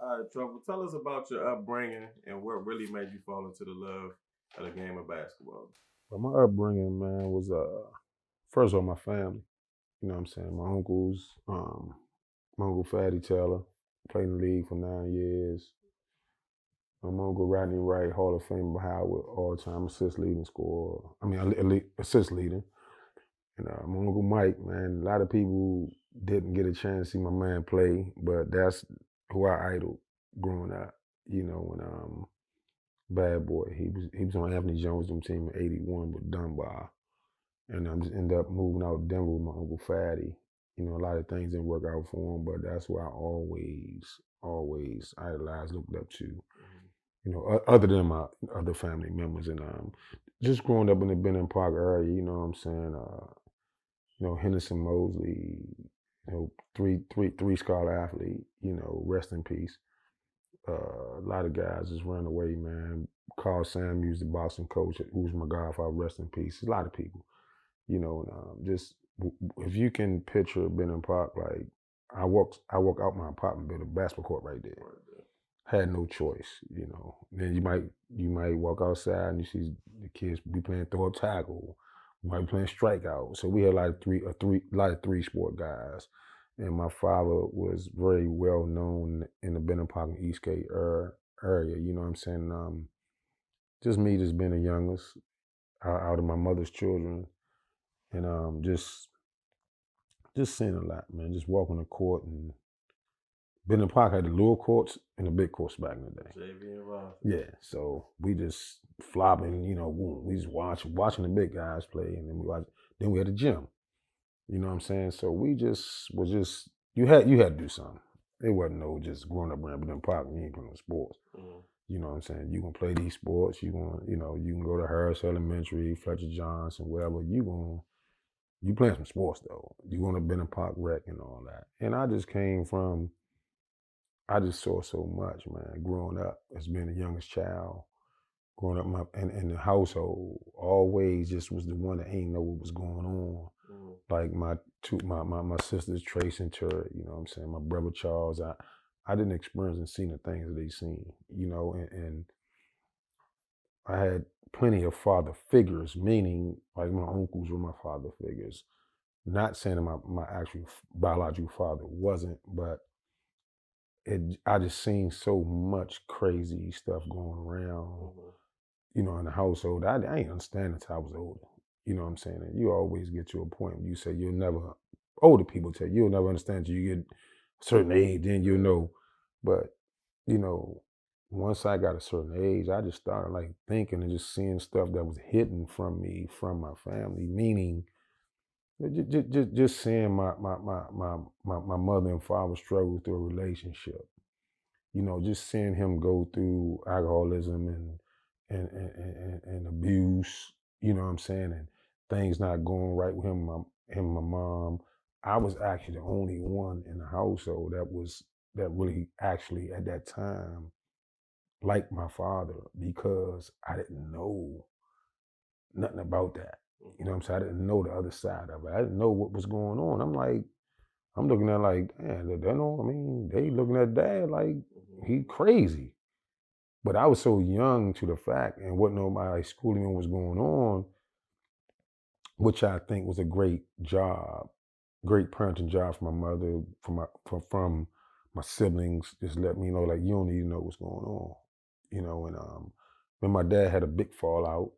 All right, Trouble, tell us about your upbringing and what really made you fall into the love of the game of basketball. But my upbringing, man, was first of all my family. You know what I'm saying? My uncle Fatty Taylor played in the league for 9 years. My uncle Rodney Wright, Hall of Fame Howard, all-time assist leading scorer. I mean, assist leader. And my uncle Mike, man, a lot of people didn't get a chance to see my man play, but that's who I idoled growing up. You know, when Bad Boy, he was on Anthony Jones' team in '81 with Dunbar, and I just ended up moving out to Denver with my uncle Fatty. You know, a lot of things didn't work out for him, but that's who I always idolized, looked up to. You know, other than my other family members, and just growing up in the Benton Park area, you know what I'm saying? Henderson Mosley, three scholar athlete, rest in peace. A lot of guys just ran away, man. Carl Samuels, the Boston coach, who was my godfather, rest in peace. A lot of people, just if you can picture Benton Park, like I walk out my apartment building, basketball court right there. Had no choice. Then you might walk outside and you see the kids be playing throw up tackle, might be playing strikeout. So we had a lot of three sport guys. And my father was very well known in the Benton Park and Eastgate area. You know what I'm saying? Just me, just being the youngest out of my mother's children, and just seeing a lot, man. Just walking the court and Benton Park had the little courts and the big courts back in the day. JV involved. Yeah, so we just flopping, we just watching the big guys play, and then we had the gym. You know what I'm saying? So we just was just you had to do something. It wasn't no just growing up around Benton Park and you ain't playing no sports. Mm-hmm. You know what I'm saying? You gonna play these sports, you can go to Harris Elementary, Fletcher Johnson, whatever, you playing some sports though. You gonna Benton Park rec and all that. And I just saw so much, man, growing up as being the youngest child, growing up in the household, always just was the one that ain't know what was going on. Mm-hmm. Like my sisters Trace and Curt, you know what I'm saying, my brother Charles, I didn't experience and see the things that they seen, and I had plenty of father figures, meaning like my uncles were my father figures. Not saying that my actual biological father wasn't, but I just seen so much crazy stuff going around, in the household. I ain't understand until I was older. You know what I'm saying? And you always get to a point where you say you'll never, older people tell you, you'll never understand till you get a certain age, then you'll know. But, you know, once I got a certain age, I just started like thinking and just seeing stuff that was hidden from me, from my family, meaning just seeing my mother and father struggle through a relationship. Just seeing him go through alcoholism and abuse, you know what I'm saying, and things not going right with him and my mom. I was actually the only one in the household that really actually at that time liked my father because I didn't know nothing about that. You know what I'm saying? I didn't know the other side of it. I didn't know what was going on. I'm looking at like, man, they know, I mean, they looking at dad like he crazy. But I was so young to the fact and what nobody schooling me was going on, which I think was a great job, great parenting job for my mother, from my siblings, just let me know like you don't need to know what's going on. And when my dad had a big fallout,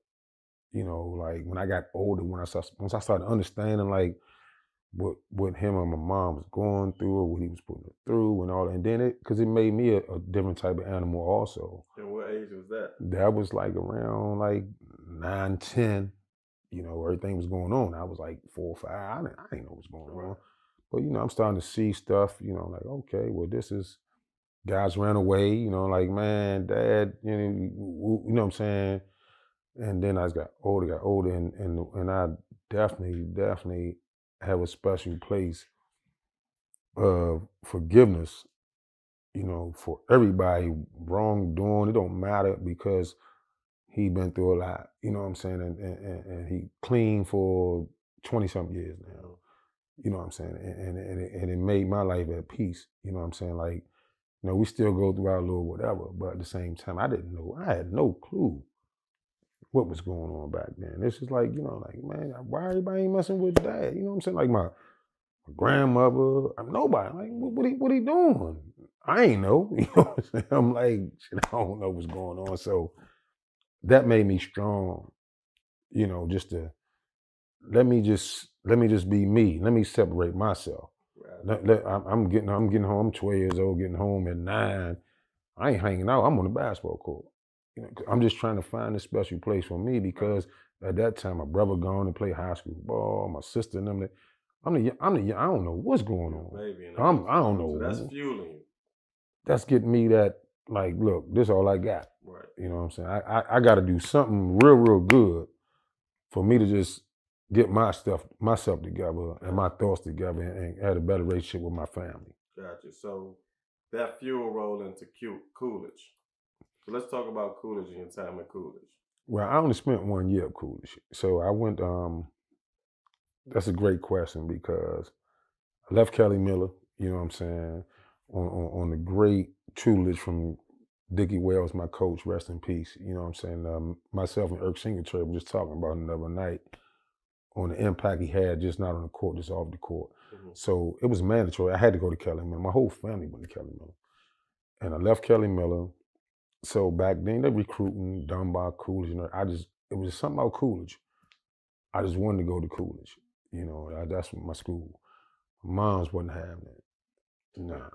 like when I got older, once I started understanding like what him and my mom was going through or what he was putting her through and all that. And then because it made me a different type of animal also. And what age was that? That was like around like 9, 10. Everything was going on. I was like 4 or 5. I didn't know what was going on. But, I'm starting to see stuff, like, okay, well, this is, guys ran away, like, man, dad, you know what I'm saying? And then I just got older, and I definitely have a special place of forgiveness, for everybody wrongdoing. It don't matter because he been through a lot, you know what I'm saying? And he clean for 20 something years now. You know what I'm saying? And it made my life at peace. You know what I'm saying? Like You know, we still go through our little whatever, but at the same time, I didn't know. I had no clue what was going on back then. This is like, you know, like, man, why everybody ain't messing with dad? You know what I'm saying? Like my grandmother, nobody. Like, what he doing? I ain't know. You know what I'm saying? I'm like, shit, I don't know what's going on. So that made me strong, you know, just to let me just be me. Let me separate myself. Right. I'm getting home. I'm 12 years old, getting home at 9. I ain't hanging out. I'm on the basketball court. You know, I'm just trying to find a special place for me because at that time my brother gone and play high school ball, my sister and them. I don't know what's going You're a on. baby in I don't So that's know. fueling you. That's getting me that, like, look, this all I got. Right. You know what I'm saying? I got to do something real good for me to just get myself together and my thoughts together and have a better relationship with my family. Gotcha. So that fuel roll into Coolidge. So let's talk about Coolidge and your time at Coolidge. Well, I only spent 1 year at Coolidge. So I went, that's a great question because I left Kelly Miller, you know what I'm saying, on the great tutelage from Dickie Wells, my coach, rest in peace. You know what I'm saying? Myself and Irk Singletary were just talking about it the other night on the impact he had, just not on the court, just off the court. Mm-hmm. So it was mandatory. I had to go to Kelly Miller. My whole family went to Kelly Miller. And I left Kelly Miller. So back then, they recruiting Dunbar, Coolidge, and it was something about Coolidge. I just wanted to go to Coolidge. You know, that's my school. Mom's wasn't having it. Nah,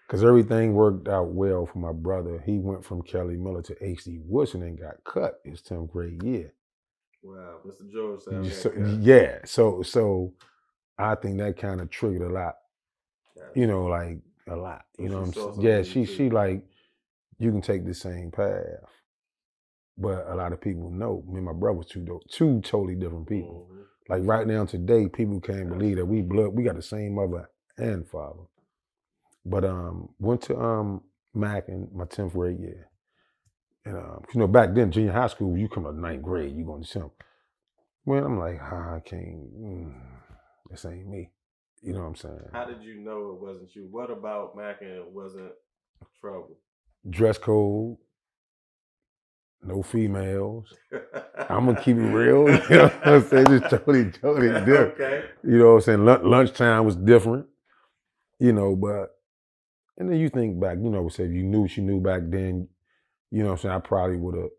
because everything worked out well for my brother. He went from Kelly Miller to H.D. Woodson and got cut his 10th grade year. Wow, Mr. George yeah. So I think that kind of triggered a lot. Gotcha. You know, like a lot. So you know what what I'm saying? Yeah, she like, you can take the same path. But a lot of people know me and my brother was two totally different people. Mm-hmm. Like right now today, people can't believe that we got the same mother and father. But went to Mac in my 10th grade year. And you know, back then, junior high school, you come to 9th grade, you going to 10th. Well, I'm like, I can't, this ain't me. You know what I'm saying? How did you know it wasn't you? What about Mackin wasn't trouble? Dress code, no females. I'm gonna keep it real. You know what I'm saying? Just totally different. Okay. You know what I'm saying? Lunchtime was different. You know, but and then you think back, you know, say if you knew what you knew back then, you know what I'm saying, I probably would have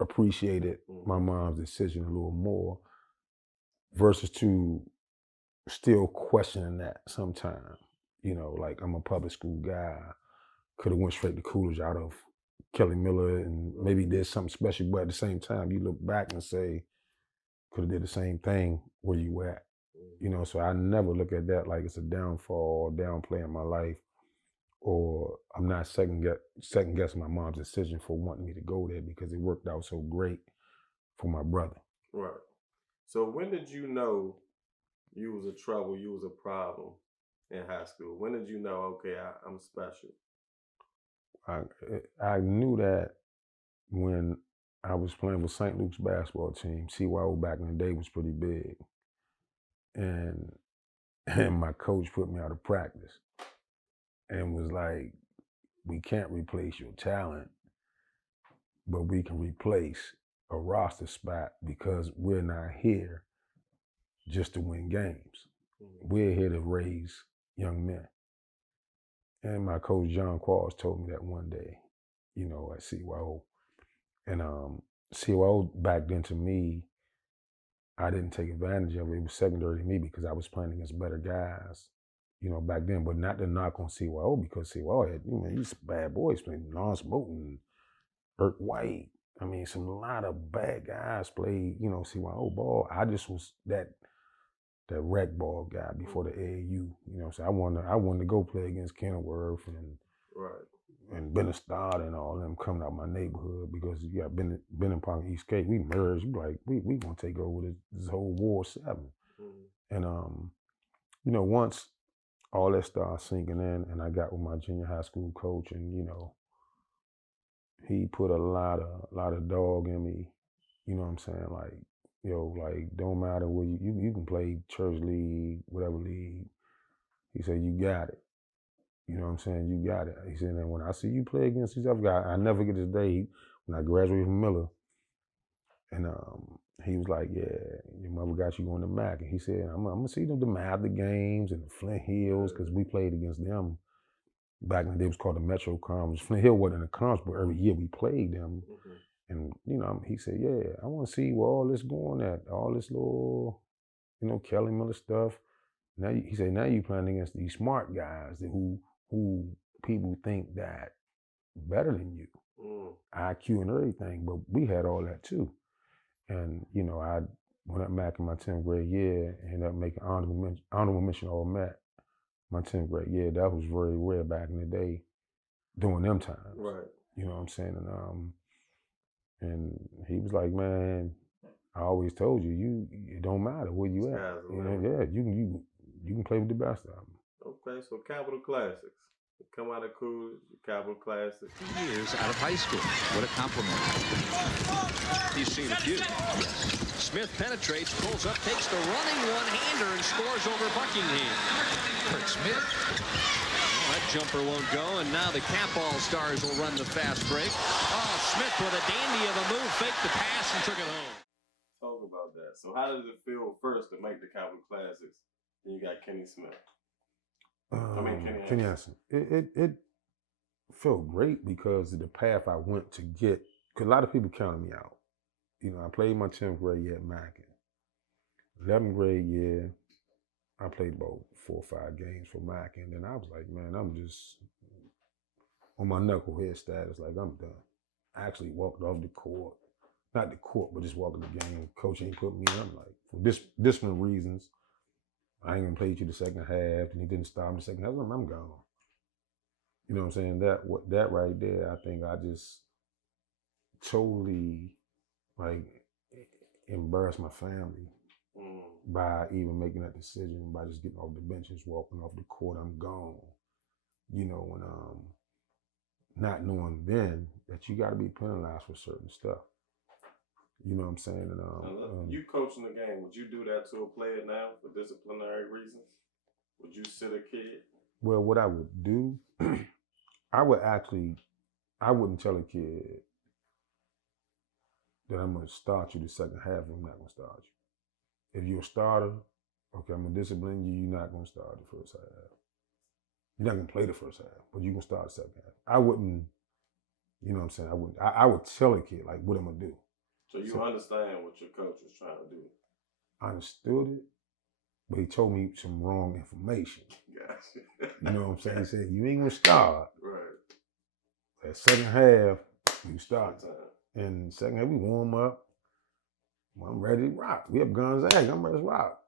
appreciated my mom's decision a little more versus to still questioning that sometimes. You know, like I'm a public school guy. Could have went straight to Coolidge out of Kelly Miller and maybe did something special, but at the same time, you look back and say, could have did the same thing where you at. You know, so I never look at that like it's a downfall or downplay in my life, or I'm not second guessing my mom's decision for wanting me to go there because it worked out so great for my brother. Right. So when did you know you was a trouble, you was a problem in high school? When did you know, okay, I'm special? I knew that when I was playing with St. Luke's basketball team. CYO back in the day was pretty big. And my coach put me out of practice and was like, we can't replace your talent, but we can replace a roster spot because we're not here just to win games. We're here to raise young men. And my coach, John Qualls, told me that one day, you know, at CYO. And CYO back then to me, I didn't take advantage of it. It was secondary to me because I was playing against better guys, you know, back then. But not to knock on CYO because CYO had, you know, these bad boys playing Lawrence Moulton, Irk White. I mean, a lot of bad guys played, you know, CYO ball. I just was that rec ball guy before the AAU, you know. So I wanted to go play against Kenilworth and Benestad and all them coming out my neighborhood because you got Benning East Cape. We merged. We gonna take over this whole War 7. And you know, once all that started sinking in, and I got with my junior high school coach, and you know, he put a lot of dog in me. You know what I'm saying? Like, yo, like don't matter where you can play church league, whatever league. He said, you got it. You know what I'm saying? You got it. He said, and when I see you play against these other guys, I never get this day when I graduated from Miller. And he was like, yeah, your mother got you going to Mac. And he said, I'm going to see them, the Mather games and the Flint Hills, because we played against them. Back in the day, it was called the Metro Conference. Flint Hill wasn't in the conference, but every year we played them. Mm-hmm. And, you know, he said, yeah, I want to see where all this going at, all this little, you know, Kelly Miller stuff. Now he said, now you playing against these smart guys who people think that better than you, IQ and everything. But we had all that too. And, you know, I went up Mac in my 10th grade year, ended up making honorable mention all Mac my 10th grade year. That was very rare back in the day during them times. Right. You know what I'm saying? And he was like, man, I always told you, it don't matter where you at. You know, yeah, you can play with the best of them. Okay, so Capital Classics. Come out of Coolidge, Capital Classics. 2 years out of high school. What a compliment. He's seen a few. Yes. Smith penetrates, pulls up, takes the running one-hander and scores over Buckingham. Curt Smith. Well, that jumper won't go, and now the Cap All-Stars will run the fast break. Oh, Smith with a dandy of a move, faked the pass and took it home. Talk about that. So how does it feel first to make the Capital Classics? And you got Kenny Smith. Kenny Hansen. It felt great because of the path I went to get, because a lot of people counted me out. You know, I played my 10th grade year at Mackin. 11th grade year, I played about 4 or 5 games for Mackin. Then I was like, man, I'm just on my knucklehead status, like I'm done. I actually walked off the court. Not the court, but just walking the game. Coach ain't put me in. I'm like, for different reasons, I ain't gonna play you the second half, and he didn't stop the second half. I'm gone. You know what I'm saying? That right there, I think I just totally like embarrassed my family by even making that decision, by just getting off the bench, just walking off the court. I'm gone. You know, when not knowing then that you got to be penalized for certain stuff. You know what I'm saying? And you coaching the game, would you do that to a player now for disciplinary reasons? Would you sit a kid? Well, what I would do, I wouldn't tell a kid that I'm going to start you the second half, I'm not going to start you. If you're a starter, okay, I'm going to discipline you, you're not going to start the first half. You're not going to play the first half, but you can start the second half. I wouldn't, you know what I'm saying? I would tell a kid, like, what I'm going to do. So you understand what your coach was trying to do? I understood it, but he told me some wrong information. Gotcha. You know what I'm saying? He said, you ain't going to start. Right. That second half, you start. And second half, we warm up. I'm ready to rock. We have Gonzaga. I'm ready to rock.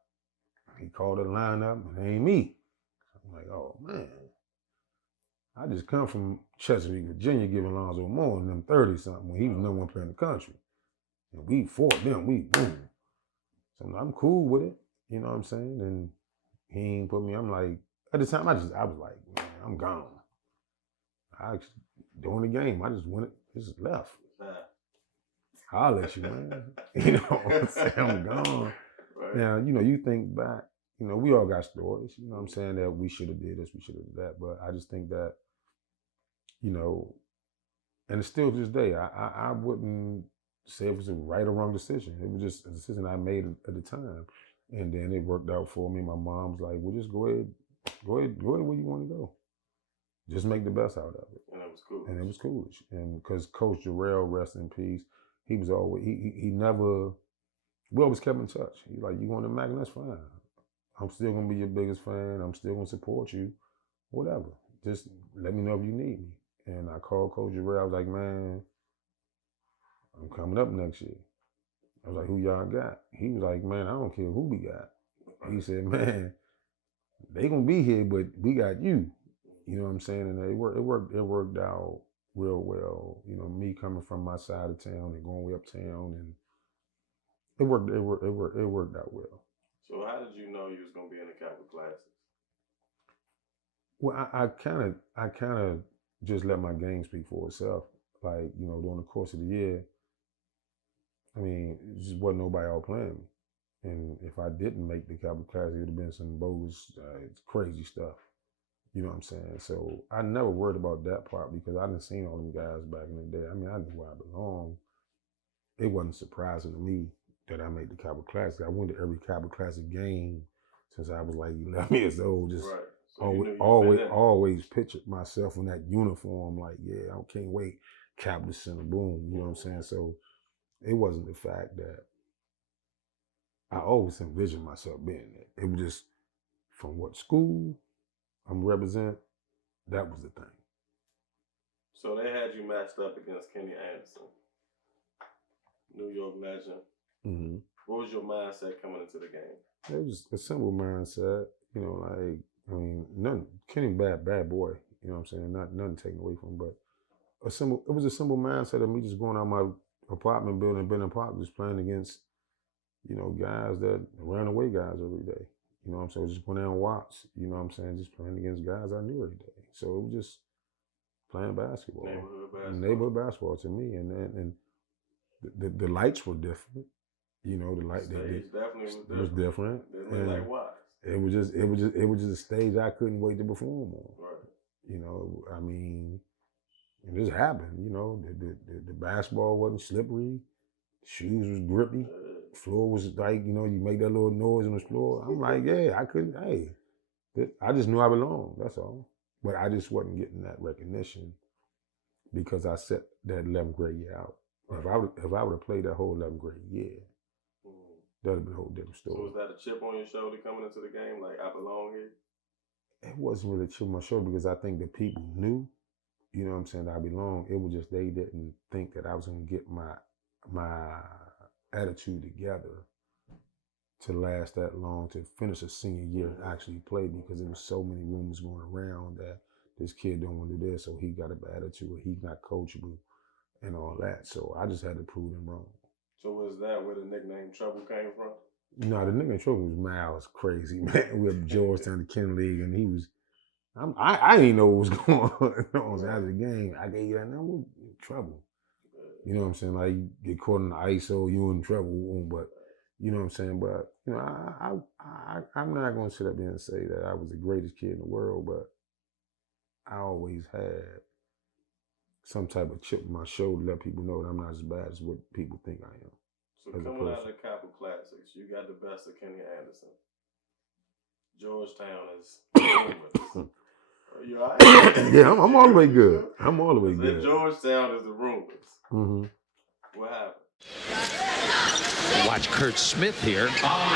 He called the lineup, and it ain't me. I'm like, oh, man. I just come from Chesapeake, Virginia, giving Lonzo more than them 30-something when he was number one player in the country. And we fought them. We boom. So I'm cool with it. You know what I'm saying? And he ain't put me. I'm like, at the time, I was like, man, I'm gone. During the game, I just left. I'll let you, man. You know what I'm saying? I'm gone. Right. Now, you know, you think back, you know, we all got stories, you know what I'm saying, that we should have did this, we should have did that. But I just think that, you know, and it's still to this day, I wouldn't say it was a right or wrong decision. It was just a decision I made at the time. And then it worked out for me. My mom's like, well, just go ahead where you want to go. Just make the best out of it. And it was cool. And it was Coolidge. And because Coach Jarrell, rest in peace, he was always, he never, we always kept in touch. He's like, you going to Mac, that's fine. I'm still going to be your biggest fan. I'm still going to support you. Whatever. Just let me know if you need me. And I called Coach Jarrell. I was like, man, I'm coming up next year. I was like, who y'all got? He was like, man, I don't care who we got. He said, man, they going to be here, but we got you. You know what I'm saying? And it worked out real well. You know, me coming from my side of town and going way uptown, and it worked out well. So how did you know you was gonna be in the Capital Classics? Well, I kind of just let my game speak for itself. Like, you know, during the course of the year, I mean, it just wasn't nobody out playing me. And if I didn't make the Capital Classics, it would have been some bogus, crazy stuff. You know what I'm saying? So I never worried about that part because I didn't see all them guys back in the day. I mean, I knew where I belonged. It wasn't surprising to me that I made the Cowboy Classic. I went to every Cowboy Classic game since I was like 11 years old. Just Right. So always pictured myself in that uniform. Like, yeah, I can't wait. Cowboy Center, boom. You know what I'm saying? So it wasn't the fact that I always envisioned myself being there. It was just from what school I'm represent. That was the thing. So they had you matched up against Kenny Anderson, New York legend. Mm-hmm. What was your mindset coming into the game? It was a simple mindset, you know, like, I mean, nothing, Kenny bad boy, you know what I'm saying? Nothing taken away from him, but it was a simple mindset of me just going out my apartment building, Benton Park, just playing against, you know, guys that ran away guys every day. You know what I'm saying? Just going down and watch, you know what I'm saying? Just playing against guys I knew every day. So it was just playing basketball. Neighborhood basketball to me. And the lights were different. You know, the light definitely was different. They looked like what? It was just a stage I couldn't wait to perform on. Right. You know, I mean, it just happened. You know, the basketball wasn't slippery, shoes was grippy, floor was like, you know, you make that little noise on the floor. I'm like, yeah, I just knew I belonged. That's all. But I just wasn't getting that recognition because I set that 11th grade year out. Right. If I would have played that whole 11th grade year, that'd have been a whole different story. So was that a chip on your shoulder coming into the game? Like, I belong here? It wasn't really a chip on my shoulder because I think the people knew, you know what I'm saying, that I belong. It was just they didn't think that I was going to get my attitude together to last that long, to finish a senior year and actually play, because there was so many rumors going around that this kid don't want to do this, or he got a bad attitude, or he's not coachable and all that. So I just had to prove them wrong. So was that where the nickname Trouble came from? No, the nickname Trouble was Miles crazy, man. We were Georgetown, the Ken League, and he was, I didn't know what was going on after the game. I gave you that number, Trouble. You know what I'm saying? Like, you get caught in the ISO, you in trouble, but you know what I'm saying? But, you know, I'm not going to sit up there and say that I was the greatest kid in the world, but I always had some type of chip on my shoulder to let people know that I'm not as bad as what people think I am. So coming out of the Cowboy Classics, you got the best of Kenny Anderson. Georgetown is rumors. Are you all right? Yeah, I'm all the way good. I'm all the way good. Georgetown is the rumors. Mm-hmm. What happened? Watch Curt Smith here.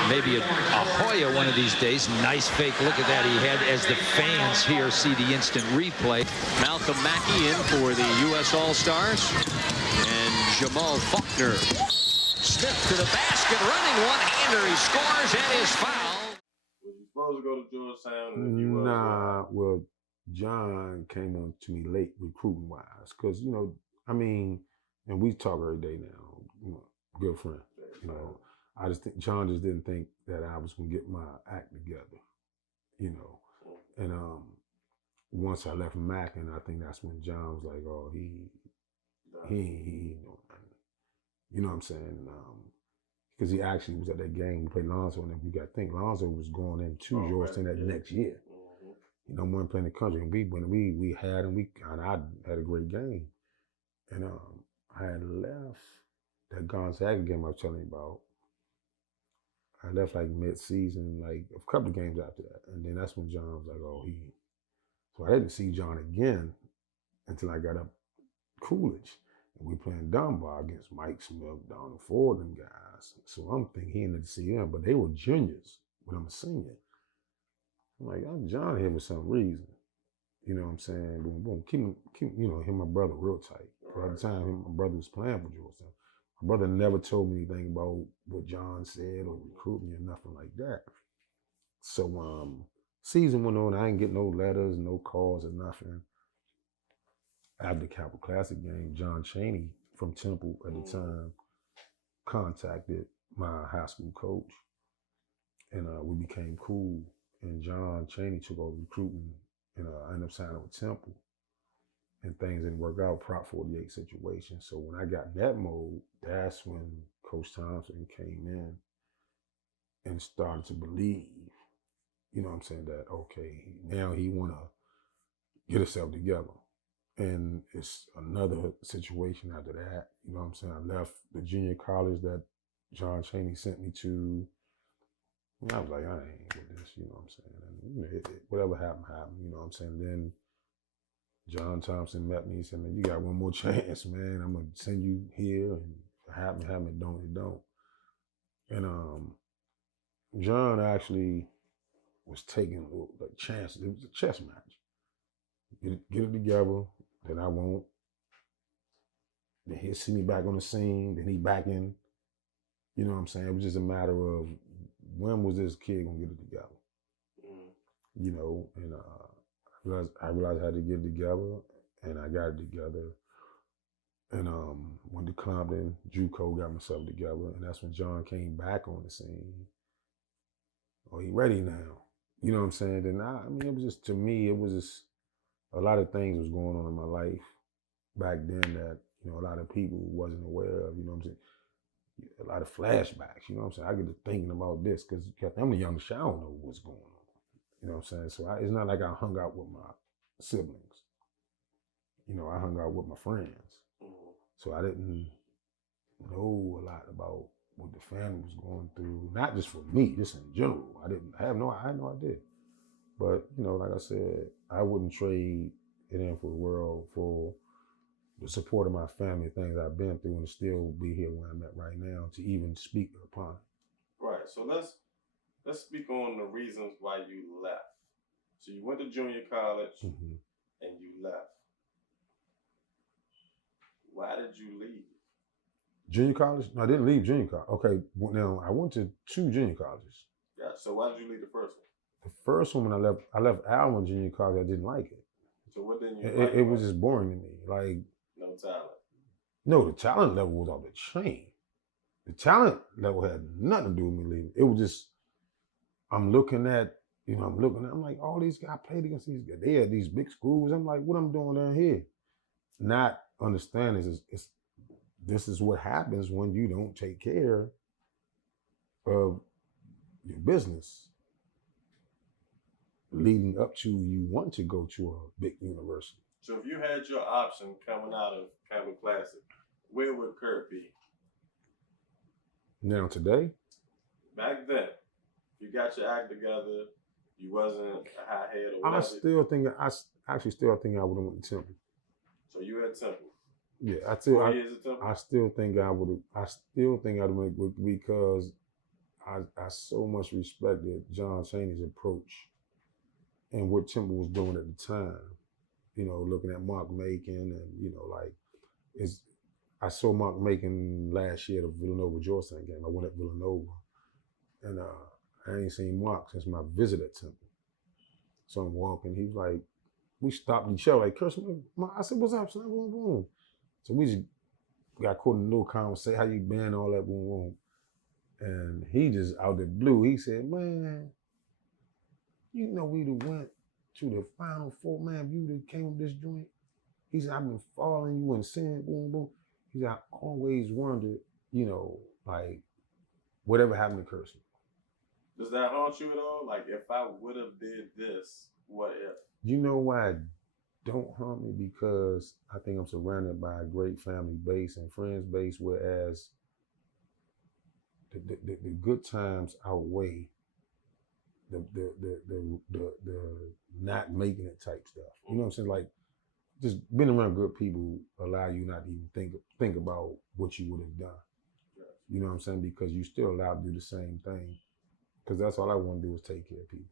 Maybe a Hoya one of these days. Nice fake look at that he had as the fans here see the instant replay. Malcolm Mackey in for the U.S. All-Stars. And Jamal Faulkner. Smith to the basket, running one-hander. He scores and is fouled. Was you supposed to go to Georgetown? Nah, well, John came on to me late recruiting-wise. Because, you know, I mean, and we talk every day now. You know, good friend. You know, I just think John just didn't think that I was gonna get my act together. You know, and once I left Mac, and I think that's when John was like, "Oh, he ain't doing nothing." You know what I'm saying? Because he actually was at that game. We played Lonzo, and you got to think Lonzo was going into Georgetown that next year. You know, we weren't playing the country, and we had him. I had a great game, and I had left that Gonzaga game I was telling you about. I left like mid-season, like a couple of games after that. And then that's when John was like, oh, So I didn't see John again until I got up Coolidge. And we playing Dunbar against Mike Smith, Donald Ford, and guys. So I'm thinking he ended to see them, but they were juniors, but I'm a senior. I'm like, I'm John here for some reason. You know what I'm saying? Boom, boom. Keep you know, him and my brother real tight. By the time him and my brother was playing for Georgetown, my brother never told me anything about what John said or recruit me or nothing like that. So season went on, I didn't get no letters, no calls or nothing. After the Cowboy Classic game, John Chaney from Temple at the time contacted my high school coach, and we became cool. And John Chaney took over recruiting, and I ended up signing with Temple. And things didn't work out, Prop 48 situation. So when I got in that mode, that's when Coach Thompson came in and started to believe, you know what I'm saying, that, okay, now he want to get herself together. And it's another situation after that. You know what I'm saying? I left the junior college that John Chaney sent me to. And I was like, I ain't with this, you know what I'm saying? And, you know, whatever happened, happened, you know what I'm saying? Then John Thompson met me and said, man, you got one more chance, man. I'm going to send you here. And if it happen, it don't, it don't. And John actually was taking like chances. It was a chess match. Get it together, then I won't. Then he'll see me back on the scene, then he back in. You know what I'm saying? It was just a matter of when was this kid gonna get it together? You know, and I realized I had to get it together, and I got it together. And went to Compton, JUCO, got myself together, and that's when John came back on the scene. Oh, he ready now. You know what I'm saying? And I mean, it was just, to me, it was just, a lot of things was going on in my life back then that, you know, a lot of people wasn't aware of, you know what I'm saying? A lot of flashbacks, you know what I'm saying? I get to thinking about this because I'm the youngest, I don't know what's going on. You know what I'm saying? So it's not like I hung out with my siblings. You know, I hung out with my friends. So I didn't know a lot about what the family was going through, not just for me, just in general. I had no idea. But, you know, like I said, I wouldn't trade it in for the world, for the support of my family, things I've been through, and to still be here where I'm at right now to even speak upon it. Right. So let's speak on the reasons why you left. So you went to junior college and you left. Why did you leave? Junior college? No, I didn't leave junior college. Okay, now I went to 2 junior colleges. Yeah. So why did you leave the first one? The first one, when I left Allen Junior College, I didn't like it. So what didn't you like? It was just boring to me. Like, no talent. No, the talent level was off the chain. The talent level had nothing to do with me leaving. It was just, I'm looking at, I'm like, all these guys played against these guys. They had these big schools. I'm like, what I'm doing down here? Not understanding this is what happens when you don't take care of your business leading up to you want to go to a big university. So if you had your option coming out of Kamikaze, where would Curt be? Now today? Back then, you got your act together, you wasn't a high head or whatever. I actually still think I would have went to Temple. So you had Temple. Yeah, 4 years at Temple? I still think I would have. I still think I'd went because I so much respected John Chaney's approach and what Temple was doing at the time. You know, looking at Mark Macon and, you know, like, I saw Mark Macon last year at the Villanova-Georgetown game. I went at Villanova, and I ain't seen Mark since my visit at Temple. So I'm walking. He was like, we stopped each other, like, Curt, I said, what's up, son? Boom, boom. So we just got caught in a little conversation, how you been, all that, boom, boom. And he just, out the blue, he said, man, you know we done went to the Final Four, man, you that came with this joint. He said, I've been following you and seeing, boom, boom. He said, I always wondered, you know, like, whatever happened to Curt. Does that haunt you at all? Like, if I would have did this, what if? You know why it don't haunt me? Because I think I'm surrounded by a great family base and friends base, whereas the good times outweigh the not making it type stuff. You know what I'm saying? Like, just being around good people allow you not to even think about what you would have done. You know what I'm saying? Because you still allowed to do the same thing. Because that's all I want to do is take care of people.